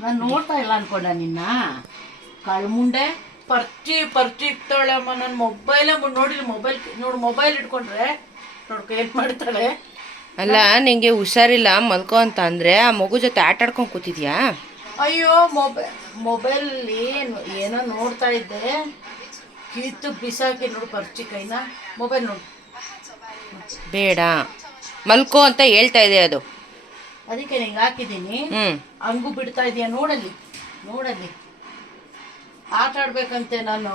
ನಾನು ನೋಡ್ತಾ ಇಲ್ಲ ಅನ್ಕೊಂಡ ನಿನ್ನ. ಕಳ್ಮುಂಡೆ ಪರ್ಚಿ ಪರ್ಚಿ ಇಕ್ತಾಳೆ ಅಮ್ಮ ನನ್ನ ಮೊಬೈಲೇ ನೋಡಿಲ್ಲ ಮೊಬೈಲ್ ನೋಡು ಮೊಬೈಲ್ ಇಟ್ಕೊಂಡ್ರೆ ನೋಡ್ಕೊ ಏನು ಮಾಡ್ತಾಳೆ? ಅಲ್ಲ ನಿಂಗೆ ಹುಷಾರಿಲ್ಲ ಮಲ್ಕೋ ಅಂತ ಅಂದ್ರೆ ಆ ಮಗು ಜೊತೆ ಆಟ ಆಡ್ಕೊಂಡು ಕೂತಿದ್ಯಾ? ಅಯ್ಯೋ ಮೊಬೈಲ್ ಮೊಬೈಲಲ್ಲಿ ಏನೋ ನೋಡ್ತಾ ಇದ್ದೆ. ಕಿತ್ತು ಬಿಸಾಕಿ ನೋಡು ಪರ್ಚಿ ಕೈನ. ಮೊಬೈಲ್ ನೋಡು. ಬೇಡ. ಮಲ್ಕೋ ಅಂತ ಹೇಳ್ತಾ ಇದೆ ಅದು? ಅದಕ್ಕೆ ನಿಂಗೆ ಹಾಕಿದ್ದೀನಿ. ಹಂಗು ಬಿಡ್ತಾ ಇದೀಯ ನೋಡಲ್ಲಿ ನೋಡಲ್ಲಿ. ಆಟ ಆಡ್ಬೇಕಂತೆ ನಾನು.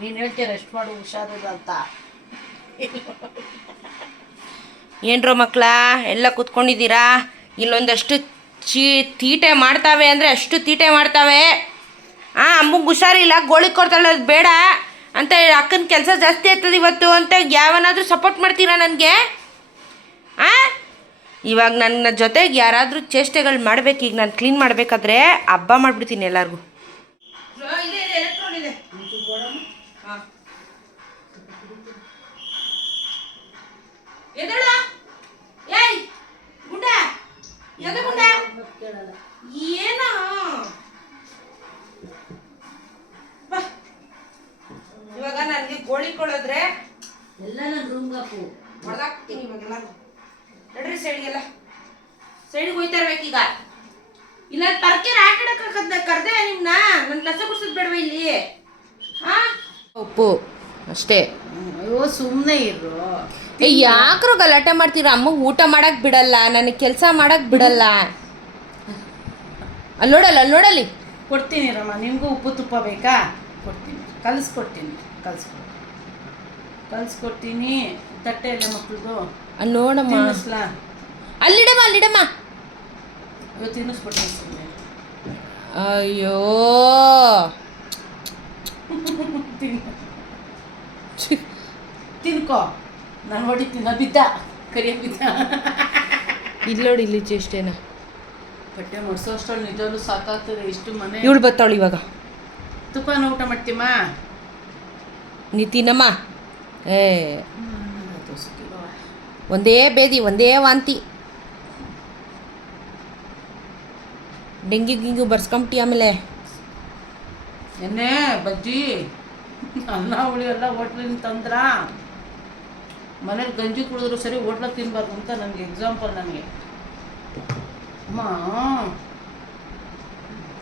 ನೀನು ಹೇಳ್ತೀಯ ರೆಸ್ಟ್ ಮಾಡು ಹುಷಾರಿಲ್ಲ ಅಂತ. ಏನ್ರೋ ಮಕ್ಳ ಎಲ್ಲ ಕೂತ್ಕೊಂಡಿದ್ದೀರಾ? ಇಲ್ಲೊಂದಷ್ಟು ಚೀ ತೀಟೆ ಮಾಡ್ತಾವೆ ಅಂದರೆ ಅಷ್ಟು ತೀಟೆ ಮಾಡ್ತಾವೆ. ಆ ಅಮ್ಮಂಗೆ ಹುಷಾರಿಲ್ಲ ಗೋಳಿ ಕೊಡ್ತಾಳೆ ಅದು ಬೇಡ. ಅಂತ ಅಕ್ಕನ ಕೆಲಸ ಜಾಸ್ತಿ ಆಗ್ತದೆ ಇವತ್ತು ಅಂತ ಯಾವನಾದರೂ ಸಪೋರ್ಟ್ ಮಾಡ್ತೀರಾ ನನಗೆ? ಆ? ಇವಾಗ ನನ್ನ ಜೊತೆಗೆ ಯಾರಾದರೂ ಚೇಷ್ಟೆಗಳು ಮಾಡ್ಬೇಕು ಈಗ ನಾನು ಕ್ಲೀನ್ ಮಾಡಬೇಕಾದ್ರೆ ಹಬ್ಬ ಮಾಡಿಬಿಡ್ತೀನಿ ಎಲ್ಲರಿಗೂ. ಇವಾಗ ನನಗೆ ಗೋಳಿ ಕೊಡೋದ್ರೆ ಎಲ್ಲ ನನ್ನ ರೂಮ್ಗೆ ಹಾಕು ಹೊಡೆದಾಕ್ತೀನಿ ಇವಾಗೆಲ್ಲ ಸೈಡ್ಗೆ ಹೋಯ್ತಾ ಈಗ. ಇಲ್ಲ ತರಕಾರಿ ಆಟ ಕರೆದೆ ನಿಮ್ನ? ನನ್ನ ಕಸ ಕುಡ್ಸದ್ ಬೇಡವ ಇಲ್ಲಿ? ಹಾ? ಉಪ್ಪು ಅಷ್ಟೇ. ಅಯ್ಯೋ ಸುಮ್ಮನೆ ಇರು. ಏ ಯಾಕ್ರು ಗಲಾಟೆ ಮಾಡ್ತೀರ? ಅಮ್ಮ ಊಟ ಮಾಡಕ್ ಬಿಡಲ್ಲ ನನಗೆ ಕೆಲಸ ಮಾಡಕ್ ಬಿಡಲ್ಲ. ಅಲ್ಲಿ ನೋಡಲ್ಲ ಅಲ್ಲಿ ನೋಡಲ್ಲಿ. ಕೊಡ್ತೀನಿ ರಮ್ಮ ನಿಮಗೂ ಉಪ್ಪು ತುಪ್ಪ ಬೇಕಾ? ಕೊಡ್ತೀನಿ. ಕಲ್ಸ್ಕೊಡ್ತೀನಿ ಕಲಿಸ್ಕೊಡ್ತೀನಿ. ಕಲಿಸ್ಕೊಡ್ತೀನಿ. ತಟ್ಟೆ ಎಲ್ಲ ಮಕ್ಳಿಗೂ ಅಲ್ಲಿ ನೋಡಮ್ಮ. ಅಲ್ಲಿಡಮ್ಮ ಅಲ್ಲಿಡಮ್ಮ. ಅಯ್ಯೋ ತಿನ್ನಿಸ್ಬಿಡ್ತೀನಿ ಅಯ್ಯೋ. ತಿನ್ಕೋ. ನಾನು ತಿನ್ನ ಬಿದ್ದ. ಕರಿಯ ಬಿದ್ದ. ಇಲ್ಲಿ ನೋಡಿ ಇಲ್ಲಿ ಚೇಷ್ಟೇನ ಬಟ್ಟೆ ಮಡ್ಸೋ ಅಷ್ಟರಲ್ಲಿ ನಿಜವೂ ಸಾಕಾಗ್ತದೆ. ಇಷ್ಟು ಮನೆ ಇವಳು ಬರ್ತಾವಳು ಇವಾಗ. ತುಪ್ಪನ ಊಟ ಮಾಡ್ತೀಮ್ಮ ನಿತಿನಮ್ಮ. ಏ. ಒಂದೇ ಬೇದಿ ಒಂದೇ ವಾಂತಿ. ಡೆಂಗಿ ಗಿಂಗು ಬರ್ಸ್ಕೊಂಬಿಟ್ಟಿ ಆಮೇಲೆ. ಎಣ್ಣೆ ಬಜ್ಜಿ ಅನ್ನ ಹುಳಿ ಎಲ್ಲ ಹೋಟ್ಲಿಂದ ತಂದ್ರ ಮನೇಲಿ ಗಂಜಿ ಕುಡಿದ್ರು ಸರಿ ಹೋಟ್ಲ ತಿನ್ಬಾರ್ದು ಅಂತ ನನಗೆ ಎಕ್ಸಾಂಪಲ್ ನನಗೆ. ಅಮ್ಮ.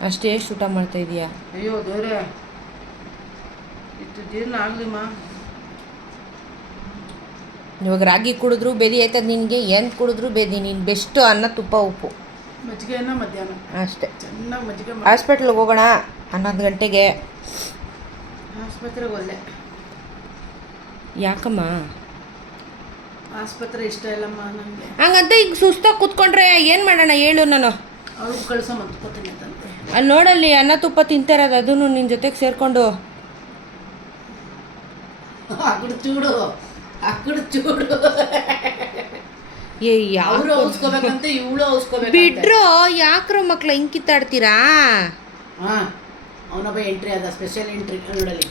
ಅಷ್ಟೇ ಊಟ ಮಾಡ್ತಾ ಇದೀಯಾ? ಅಯ್ಯೋ ದೇವ್ರೆ. ಇಷ್ಟು ಜೀರ್ಣ ಆಗ್ಲಿಮ್ಮ. ಇವಾಗ ರಾಗಿ ಕುಡಿದ್ರು ಬೇದಿ ಆಯ್ತದ ನಿನಗೆ ಏನು ಕುಡಿದ್ರು ಬೇದಿ ನೀನು ಬೆಸ್ಟ್ ಅನ್ನ ತುಪ್ಪ ಉಪ್ಪು. ಮಜ್ಜಿಗೆನ ಮಧ್ಯಾಹ್ನ. ಅಷ್ಟೇ. ಚೆನ್ನಾಗಿ ಮಜ್ಜಿಗೆ ಹಾಸ್ಪಿಟ್ಲಿಗೆ ಹೋಗೋಣ. ಹನ್ನೊಂದು ಗಂಟೆಗೆ. ಆಸ್ಪತ್ರೆಗೆ ಒಳ್ಳೆ ಯಾಕಮ್ಮ? ಆಸ್ಪತ್ರೆ ಇಷ್ಟ ಇಲ್ಲಮ್ಮ ನನಗೆ ಹಂಗಂತ ಈಗ ಸುಸ್ತಾಗಿ ಕೂತ್ಕೊಂಡ್ರೆ ಏನು ಮಾಡೋಣ? ಹೇಳು ನಾನು. ಅವ್ರು ಕಳ್ಸೋ ಮತ್ಕೋತೀನಿ ಅಂತಂತೆ ಅಲ್ಲಿ ನೋಡಲ್ಲಿ ಅನ್ನ ತುಪ್ಪ ತಿಂತಿರೋದು ಅದನ್ನು ನಿನ್ನ ಜೊತೆಗೆ ಸೇರಿಕೊಂಡು. ಅಕ್ಕಡು ಚೂಡು. ಅಕ್ಕಡು ಚೂಡು. ಅವರು ಔಸ್ಕೋಬೇಕಂತೆ ಇವಳು ಔಸ್ಕೋಬೇಕು ಬಿಡ್ರು ಯಾಕ್ರೋ ಮಕ್ಳು ಹಿಂಗೆ ಕಿತ್ತಾಡ್ತೀರಾ? ಹಾ ಅವನೊಬ್ಬ ಎಂಟ್ರಿ ಅದ ಸ್ಪೆಷಲ್ ಎಂಟ್ರಿ ನೋಡಲಿ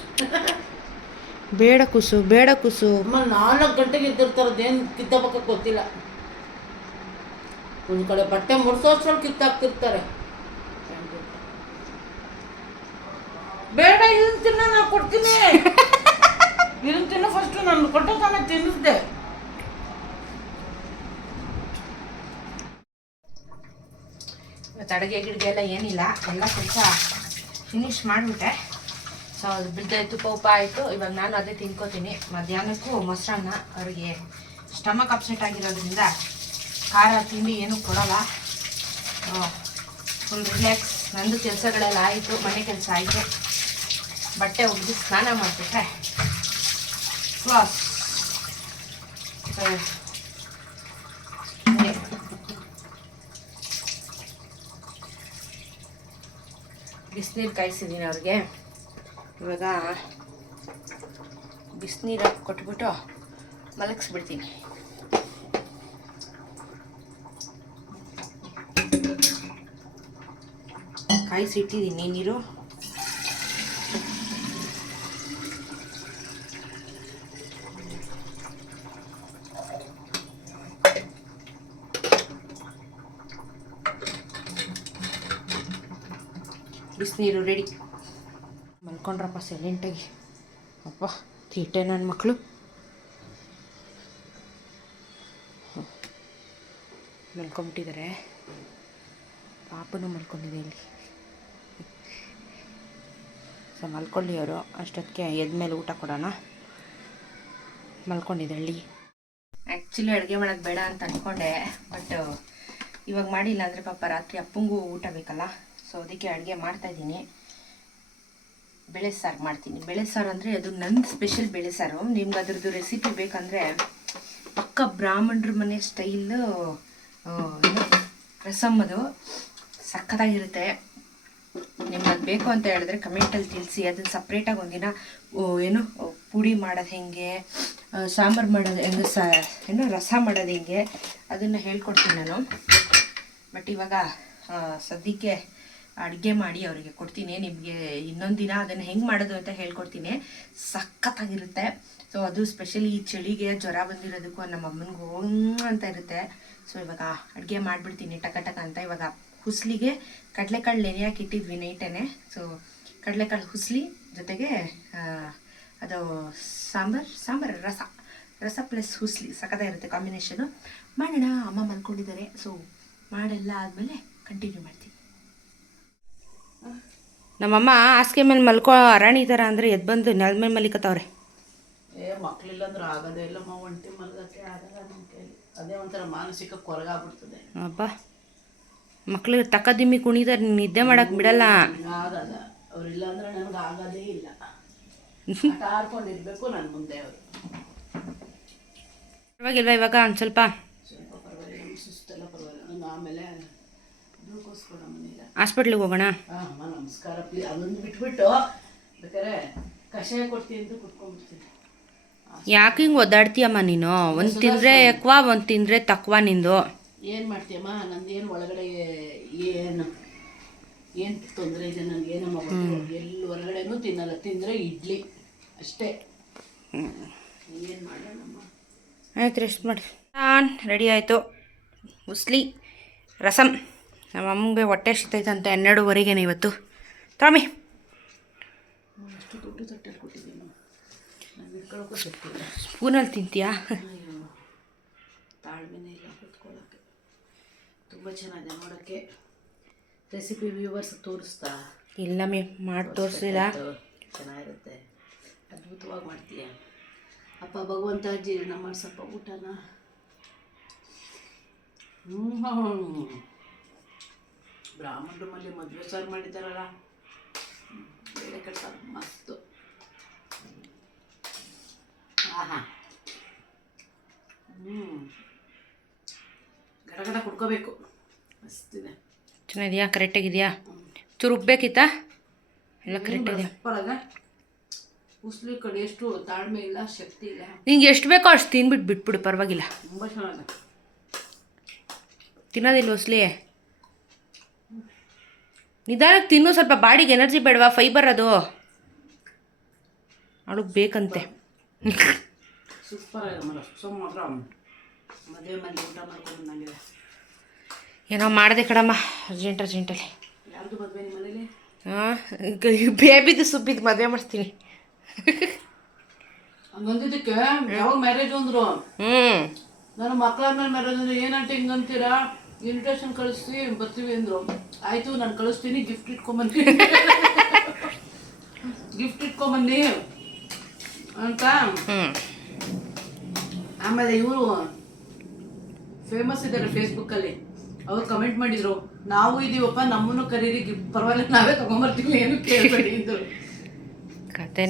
ಬೇಡ ಕುಸು ಬೇಡ ಕುಸು. ಅಮ್ಮ ನಾಲ್ಕು ಗಂಟೆಗೆ ಎದ್ದಿರ್ತಾರದೇನು ಕಿತ್ತಬೇಕ ಗೊತ್ತಿಲ್ಲ. ಒಂದು ಕಡೆ ಬಟ್ಟೆ ಮುಡ್ಸೋಷ್ಟ್ರಲ್ಲಿ ಕಿತ್ತಾಕ್ತಿರ್ತಾರೆ. ಬೇಡ ಇದನ್ನ ತಿನ್ನ ನಾನು ಕೊಡ್ತೀನಿ. ಇದನ್ನ ತಿನ್ನ ಫಸ್ಟ್ ನಾನು ಕೊಟ್ಟ ತಾನೇ ತಿನ್ನಿಸ್ದೆ ಇವತ್ತು ಅಡುಗೆ ಗಿಡ್ಗೆ ಎಲ್ಲ ಏನಿಲ್ಲ, ಎಲ್ಲ ಕೆಲಸ ಫಿನಿಶ್ ಮಾಡಿಬಿಟ್ಟೆ. ಸೊ ಅದು ಬಿದ್ದ ತುಪ್ಪ ಉಪ್ಪ ಆಯಿತು. ಇವಾಗ ನಾನು ಅದೇ ತಿನ್ಕೋತೀನಿ. ಮಧ್ಯಾಹ್ನಕ್ಕೂ ಮೊಸರನ್ನ ಅವರಿಗೆ ಸ್ಟಮಕ್ ಅಪ್ಸೆಟ್ ಆಗಿರೋದ್ರಿಂದ ಖಾರ ತಿಂಡಿ ಏನೂ ಕೊಡೋಲ್ಲ. ಫುಲ್ ರಿಲ್ಯಾಕ್ಸ್ ನಂದು ಕೆಲಸಗಳೆಲ್ಲ ಆಯಿತು, ಮನೆ ಕೆಲಸ ಆಯಿತು. ಬಟ್ಟೆ ಒಗ್ದು ಸ್ನಾನ ಮಾಡಿಬಿಟ್ರೆ ಕ್ಲಾಸ್ ಬಿಸಿನೀರು ಕಾಯಿಸಿದ್ದೀನಿ ಅವ್ರಿಗೆ. ಇವಾಗ ಬಿಸಿನೀರು ಕೊಟ್ಬಿಟ್ಟು ಮಲಗಿಸ್ಬಿಡ್ತೀನಿ. ಕಾಯಿಸಿಟ್ಟಿದ್ದೀನಿ ನೀರು. ಬಿಸಿನೀರು ರೆಡಿ ಮಲ್ಕೊಂಡ್ರಪ್ಪ ಸೈಲೆಂಟಾಗಿ ಅಪ್ಪ ತೀಟೆ ನನ್ನ ಮಕ್ಕಳು ಮಲ್ಕೊಂಬಿಟ್ಟಿದ್ದಾರೆ ಪಾಪನೂ ಮಲ್ಕೊಂಡಿದೆ ಇಲ್ಲಿ. ಸೊ ಮಲ್ಕೊಳ್ಳಿ ಅವರು. ಅಷ್ಟೊತ್ತಿಗೆ ಎದ್ಮೇಲೆ ಊಟ ಕೊಡೋಣ. ಮಲ್ಕೊಂಡಿದೆ ಹಳ್ಳಿ. ಆ್ಯಕ್ಚುಲಿ ಅಡುಗೆ ಮಾಡೋದು ಬೇಡ ಅಂತ ಅಂದ್ಕೊಂಡೆ ಬಟ್ ಇವಾಗ ಮಾಡಿಲ್ಲ ಅಂದರೆ ಪಾಪ ರಾತ್ರಿ ಅಪ್ಪಂಗೂ ಊಟ ಬೇಕಲ್ಲ. ಸೊ ಅದಕ್ಕೆ ಅಡುಗೆ ಮಾಡ್ತಾಯಿದ್ದೀನಿ ಬೇಳೆ ಸಾರು ಮಾಡ್ತೀನಿ. ಬೇಳೆ ಸಾರು ಅಂದರೆ ಅದು ನನ್ನ ಸ್ಪೆಷಲ್ ಬೇಳೆ ಸಾರು. ನಿಮ್ಗೆ ಅದ್ರದ್ದು ರೆಸಿಪಿ ಬೇಕಂದರೆ ಪಕ್ಕ ಬ್ರಾಹ್ಮಣರ ಮನೆ ಸ್ಟೈಲು ರಸಮ್ ಅದು. ಸಖತ್ತಾಗಿರುತ್ತೆ ನಿಮ್ಗೆ ಬೇಕು ಅಂತ ಹೇಳಿದ್ರೆ ಕಮೆಂಟಲ್ಲಿ ತಿಳಿಸಿ. ಅದನ್ನು ಸಪ್ರೇಟಾಗಿ ಒಂದಿನ ಏನು, ಪುಡಿ ಮಾಡೋದು ಹೆಂಗೆ ಸಾಂಬಾರು ಮಾಡೋದು ಹೆಂಗೆ, ಸ, ಏನು, ರಸ ಮಾಡೋದು ಹೆಂಗೆ, ಅದನ್ನು ಹೇಳ್ಕೊಡ್ತೀನಿ ನಾನು. ಬಟ್ ಇವಾಗ ಸದ್ಯಕ್ಕೆ ಅಡುಗೆ ಮಾಡಿ ಅವರಿಗೆ ಕೊಡ್ತೀನಿ, ನಿಮಗೆ ಇನ್ನೊಂದು ದಿನ ಅದನ್ನು ಹೆಂಗೆ ಮಾಡೋದು ಅಂತ ಹೇಳ್ಕೊಡ್ತೀನಿ. ಸಖತ್ತಾಗಿರುತ್ತೆ. ಸೊ ಅದು ಸ್ಪೆಷಲಿ ಈ ಚಳಿಗೆ ಜ್ವರ ಬಂದಿರೋದಕ್ಕೂ ನಮ್ಮ ಅಮ್ಮನಿಗೂ ಅಂತ ಇರುತ್ತೆ. ಸೊ ಇವಾಗ ಅಡುಗೆ ಮಾಡಿಬಿಡ್ತೀನಿ, ಟಕ ಟಕ ಅಂತ. ಇವಾಗ ಹುಸ್ಲಿಗೆ ಕಡಲೆಕಾಳು ನೆನೆಯಾಕೆ ಇಟ್ಟಿದ್ವಿ ನೈಟೇನೆ. ಸೊ ಕಡಲೆಕಾಳು ಹುಸ್ಲಿ ಜೊತೆಗೆ ಅದು ಸಾಂಬಾರ್, ಸಾಂಬಾರು ರಸ. ರಸ ಪ್ಲಸ್ ಹುಸ್ಲಿ, ಸಖತ್ತಾಗಿರುತ್ತೆ ಕಾಂಬಿನೇಷನು. ಮಾಡೋಣ, ಅಮ್ಮ ಮಲ್ಕೊಂಡಿದ್ದಾರೆ. ಸೊ ಮಾಡೆಲ್ಲ ಆದಮೇಲೆ ಕಂಟಿನ್ಯೂ ಮಾಡ್ತೀನಿ. ನಮ್ಮಮ್ಮ ಹಾಸಿಗೆ ಮೇಲೆ ಮಲ್ಕೋ ಅರಾಣಿ ಥರ ಅಂದರೆ ಎದ್ದು ಬಂದು ನೆಲದ ಮೇಲೆ ಮಲಿಕತ್ತವ್ರೆ. ಏ ಮಕ್ಳಿಲ್ಲ ಅಂದ್ರೆ ಆಗೋದೇ ಇಲ್ಲಮ್ಮ ಒಂಟಿ ಮಲಗಕ್ಕೆ ಆಗಲ್ಲ ನಮ್ಮ ಕೈಲಿ. ಅದೇ ಒಂಥರ ಮಾನಸಿಕ ಕೊರಗಾಗ್ಬಿಡ್ತದೆ ಅಪ್ಪ ಮಕ್ಳಿಗೆ ತಕ್ಕದಿಮ್ಮಿ ಕುಣಿತಾರೆ ನಿದ್ದೆ ಮಾಡಕ್ಕೆ ಬಿಡಲ್ಲ. ಆಗಲ್ಲ. ಅವ್ರಿಲ್ಲ ಅಂದ್ರೆ ನನಗೆ ಆಗೋದೇ ಇಲ್ಲ. ಆಟ ಆಡ್ಕೊಂಡಿರ್ಬೇಕು ನನ್ನ ಮುಂದೆ ಅವರು. ಪರವಾಗಿಲ್ವಾ ಇವಾಗ ಒಂದು ಸ್ವಲ್ಪ? ಸ್ವಲ್ಪ ಪರವಾಗಿಲ್ಲ ಸುಸ್ತೆಲ್ಲ ಪರವಾಗಿಲ್ಲ. ನಂಗೆ ಆಮೇಲೆ ಗ್ಲೂಕೋಸ್ ಕೊಡ ಮನೇಲಿ ಹಾಸ್ಪಿಟ್ಲಿಗೆ ಹೋಗೋಣ. ನಮಸ್ಕಾರ ಅದೊಂದು ಬಿಟ್ಬಿಟ್ಟು ಬೇಕಾದ್ರೆ ಕಷಾಯ ಕೊಡ್ತೀನಿ ಅಂತ ಕುತ್ಕೊಂಡ್ಬಿಡ್ತೀನಿ. ಯಾಕೆ ಹಿಂಗೆ ಒದ್ದಾಡ್ತೀಯಮ್ಮ ನೀನು? ಒಂದು ತಿಂದರೆ ಎಕ್ವಾ ಒಂದು ತಿಂದರೆ ತಕ್ವಾ ನಿಂದು? ಏನು ಮಾಡ್ತೀಯಮ್ಮ? ಏನು ಒಳಗಡೆ ಏನು ಏನು ತೊಂದರೆ ಇದೆ? ನನಗೆ ಏನಮ್ಮ ಎಲ್ಲಿ ಹೊರಗಡೆನೂ ತಿನ್ನಲ್ಲ. ತಿಂದರೆ ಇಡ್ಲಿ. ಅಷ್ಟೇ. ಏನು ಮಾಡೋಣಮ್ಮ? ಆಯ್ತು ರೆಸ್ಟ್ ಮಾಡಿ. ರೆಡಿ ಆಯಿತು. ಉಸ್ಲಿ ರಸಮ್ ನಮ್ಮ ಅಮ್ಮಗೆ ಹೊಟ್ಟೆ ಸಿಗ್ತೈತಂತೆ ಹನ್ನೆರಡುವರೆಗೇನೆ ಇವತ್ತು. ತಾಮಿ ಸ್ಪೂನಲ್ಲಿ ತಿಂತೀಯಾ? ತಾಳ್ಮೆನೇ ಇಲ್ಲ ಕೂತ್ಕೊಳ್ಳೋಕ್ಕೆ ತುಂಬ ಚೆನ್ನಾಗಿದೆ ನೋಡೋಕ್ಕೆ ರೆಸಿಪಿ ವ್ಯೂವರ್ಸ್ ತೋರಿಸ್ತಾ ಇಲ್ಲ ಮೇ, ಮಾಡಿ ತೋರಿಸಿಲ್ಲ. ಚೆನ್ನಾಗಿರುತ್ತೆ ಅದ್ಭುತವಾಗಿ ಮಾಡ್ತೀಯ ಅಪ್ಪ ಭಗವಂತ ಜೀರ್ಣ ಮಾಡ್ಸಪ್ಪ ಊಟನ ಹ್ಞೂ ಬ್ರಾಹ್ಮಣರು ಮಲ್ಲಿ ಮದುವೆ ಸಾರು ಮಾಡಿದ್ದಾರಲ್ಲ. ಬೇರೆ ಬೇಳೆ ಕಟ್ಟ ಮಸ್ತು. ಆಹಾ. ಹ್ಞೂ ಗಡಗಡ ಕುಡ್ಕೋಬೇಕು. ಮಸ್ತಿದೆ ಚೆನ್ನಾಗಿದೆಯಾ? ಕರೆಕ್ಟಾಗಿದೆಯಾ ಚೂರು ಉಬ್ಬೇಕಿತ್ತಾ ಎಲ್ಲ ಕರೆಕ್ಟ್ ಇದೆ. ಪರಾಗ ಉಸ್ಲಿ ಕಡೆ ಎಷ್ಟು ತಾಳ್ಮೆ ಇಲ್ಲ ಶಕ್ತಿ ಇಲ್ಲ. ನಿಂಗೆ ಎಷ್ಟು ಬೇಕೋ ಅಷ್ಟು ತಿನ್ಬಿಟ್ಟು ಬಿಟ್ಬಿಡು ಪರವಾಗಿಲ್ಲ. ತುಂಬ ಚೆನ್ನಾಗಿದೆ. ತಿನ್ನೋದಿಲ್ಲ ಉಸ್ಲಿ? ನಿಧಾನಕ್ಕೆ ತಿನ್ನು ಸ್ವಲ್ಪ ಬಾಡಿಗೆ ಎನರ್ಜಿ ಬೇಡವಾ? ಫೈಬರ್ ಅದು. ಅವಳಿಗೆ ಬೇಕಂತೆ. ಏನೋ ಮಾಡಿದೆ ಕಡಮ್ಮ ಅರ್ಜೆಂಟ್ ಅರ್ಜೆಂಟಲ್ಲಿ ಹಾಂ ಬೇಬಿದು ಸುಬ್ಬಿದ್ದು ಮದುವೆ ಮಾಡ್ತೀನಿ. ಹಂಗಂದಿದ್ದಕ್ಕೆ ಯಾವಾಗ ಮ್ಯಾರೇಜ್ ಅಂದ್ರು? ಹ್ಞೂ ನನ್ನ ಮಕ್ಕಳ ಮೇಲೆ ಮ್ಯಾರೇಜ್ ಅಂದ್ರೆ ಏನಂತ ಹಿಂಗಂತೀರಾ? ಇನ್ವಿಟೇಷನ್ ಕಳಿಸ್ತೀವಿ ಬರ್ತೀವಿ ಅಂದರು. ಆಯ್ತು ನಾನು ಕಳಿಸ್ತೀನಿ ಗಿಫ್ಟ್ ಇಟ್ಕೊಂಬನ್ನಿ. ಗಿಫ್ಟ್ ಇಟ್ಕೊಂಬನ್ನಿ. ಅಂತ ಆಮೇಲೆ ಇವರು ಫೇಮಸ್ ಇದ್ದಾರೆ ಫೇಸ್ಬುಕ್ಕಲ್ಲಿ ಅವ್ರು ಕಮೆಂಟ್ ಮಾಡಿದ್ರು ನಾವು ಇದೀವಪ್ಪ ನಮ್ಮನ್ನು ಕರೀರಿ ಗಿಫ್ಟ್ ಪರವಾಗಿಲ್ಲ ನಾವೇ ತಗೊಂಬರ್ತೀವಿ ಏನು ಕೇಳಬೇಡಿ ಇದ್ದರು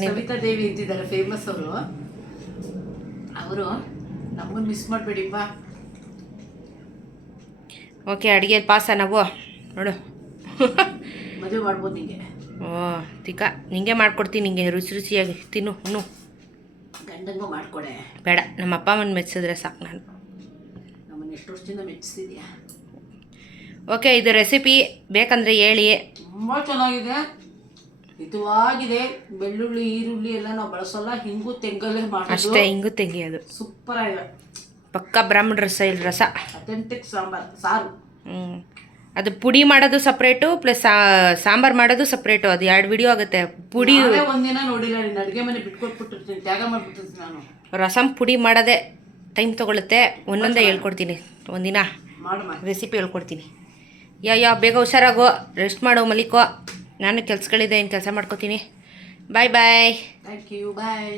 ಸವಿತಾ ದೇವಿ ಅಂತಿದ್ದಾರೆ ಫೇಮಸ್ ಅವರು. ಅವರು ನಮ್ಮನ್ನು ಮಿಸ್ ಮಾಡಬೇಡಿಪ್ಪ ಓಕೆ ಅಡುಗೆ ಪಾಸ ನಾವು. ನೋಡು. ಮದುವೆ ಮಾಡ್ಬೋದು ನಿಂಗೆ. ಓ ತಿಕ್ಕ. ನಿಂಗೆ ಮಾಡ್ಕೊಡ್ತೀನಿ ನಿಂಗೆ ರುಚಿ ರುಚಿಯಾಗಿ. ತಿನ್ನು ಹ್ಞೂ ಗಂಡಂಗೂ ಮಾಡ್ಕೊಡೆ. ಬೇಡ ನಮ್ಮ ಅಪ್ಪ ಅಮ್ಮನ ಮೆಚ್ಚಿಸಿದ್ರೆ ಸಾಕು ನಾನು. ನಮ್ಮನ್ನು ಎಷ್ಟು ವರ್ಷದಿಂದ ಮೆಚ್ಚಿಸಿದ್ಯಾ? ಓಕೆ ಇದು ರೆಸಿಪಿ ಬೇಕಂದರೆ ಹೇಳಿ. ತುಂಬ ಚೆನ್ನಾಗಿದೆ. ಹಿತವಾಗಿದೆ ಬೆಳ್ಳುಳ್ಳಿ ಈರುಳ್ಳಿ ಎಲ್ಲ ನಾವು ಬಳಸಲ್ಲ. ಹಿಂಗು ತೆಂಗಲ್ಲೇ ಮಾಡಿ ಅಷ್ಟೇ ಹಿಂಗು ತೆಗಿಯೋದು. ಸೂಪರ್ ಆಗಿದೆ ಪಕ್ಕ ಬ್ರಾಹ್ಮಣ ಸ್ಟೈಲ್ ರಸ. ಅಥೆಂಟಿಕ್ ಸಾಂಬಾರ್ ಸಾರು. ಹ್ಞೂ ಅದು ಪುಡಿ ಮಾಡೋದು ಸಪ್ರೇಟು ಪ್ಲಸ್ ಸಾಂಬಾರು ಮಾಡೋದು ಸಪ್ರೇಟು ಅದು ಎರಡು ವಿಡಿಯೋ ಆಗುತ್ತೆ. ಪುಡಿ ಒಂದಿನ ನೋಡಿಲ್ಲ ನೀನು ಅಡುಗೆ ಮನೆ ಬಿಟ್ಕೊಟ್ಬಿಟ್ಟಿರ್ತೀನಿ ತ್ಯಾಗ ಮಾಡ್ಬಿಟ್ಟಿರ್ತೀನಿ ನಾನು. ರಸಂ ಪುಡಿ ಮಾಡೋದೇ ಟೈಮ್ ತೊಗೊಳುತ್ತೆ. ಒಂದೊಂದೇ ಹೇಳ್ಕೊಡ್ತೀನಿ. ಒಂದಿನ ರೆಸಿಪಿ ಹೇಳ್ಕೊಡ್ತೀನಿ. ಯಾ ಯಾ ಬೇಗ ಹುಷಾರಾಗೋ ರೆಸ್ಟ್ ಮಾಡೋ ಮಲಿಕೋ ನಾನು ಕೆಲಸಗಳಿದೆ ಏನು ಕೆಲಸ ಮಾಡ್ಕೋತೀನಿ. ಬಾಯ್ ಬಾಯ್ ಥ್ಯಾಂಕ್ ಯು ಬಾಯ್